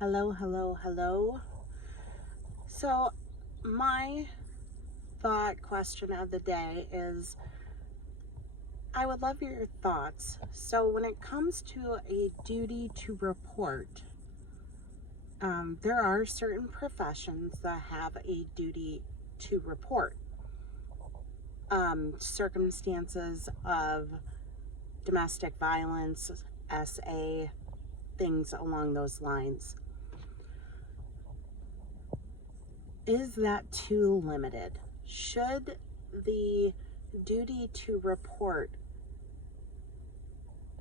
Hello, hello, hello. So, my thought question of the day is I would love your thoughts. So, when it comes to a duty to report, there are certain professions that have a duty to report circumstances of domestic violence, SA, things along those lines. Is that too limited? Should the duty to report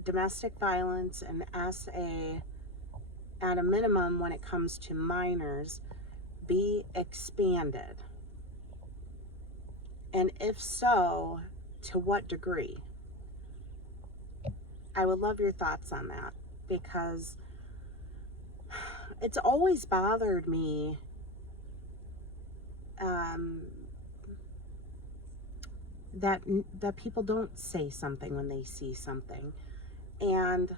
domestic violence and SA at a minimum when it comes to minors be expanded? And if so, to what degree? I would love your thoughts on that because it's always bothered me that people don't say something when they see something. And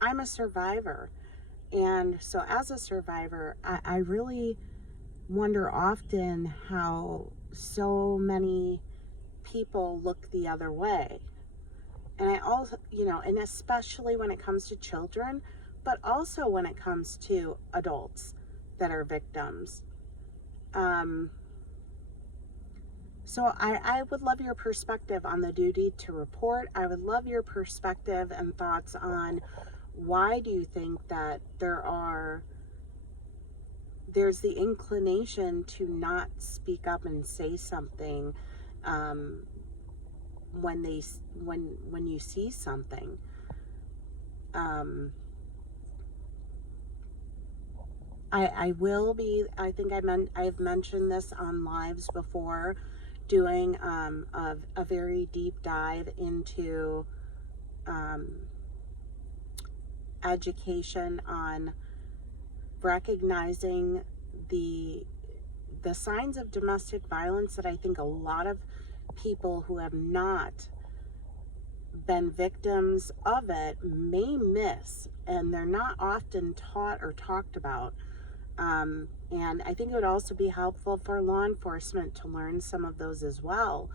I'm a survivor. And so as a survivor, I really wonder often how so many people look the other way. And I also, and especially when it comes to children, but also when it comes to adults that are victims. So I would love your perspective on the duty to report. I would love your perspective and thoughts on why do you think that there's the inclination to not speak up and say something when you see something. I think I've mentioned this on lives before, doing a very deep dive into education on recognizing the signs of domestic violence that I think a lot of people who have not been victims of it may miss, and they're not often taught or talked about. And I think it would also be helpful for law enforcement to learn some of those as well,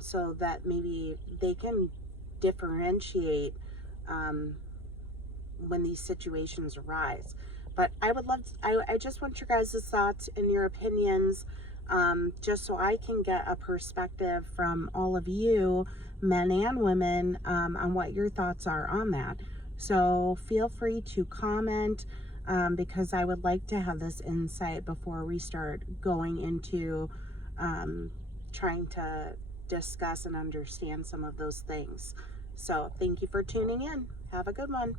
so that maybe they can differentiate when these situations arise. But I just want your guys' thoughts and your opinions, just so I can get a perspective from all of you, men and women, on what your thoughts are on that. So feel free to comment, because I would like to have this insight before we start going into trying to discuss and understand some of those things. So thank you for tuning in. Have a good one.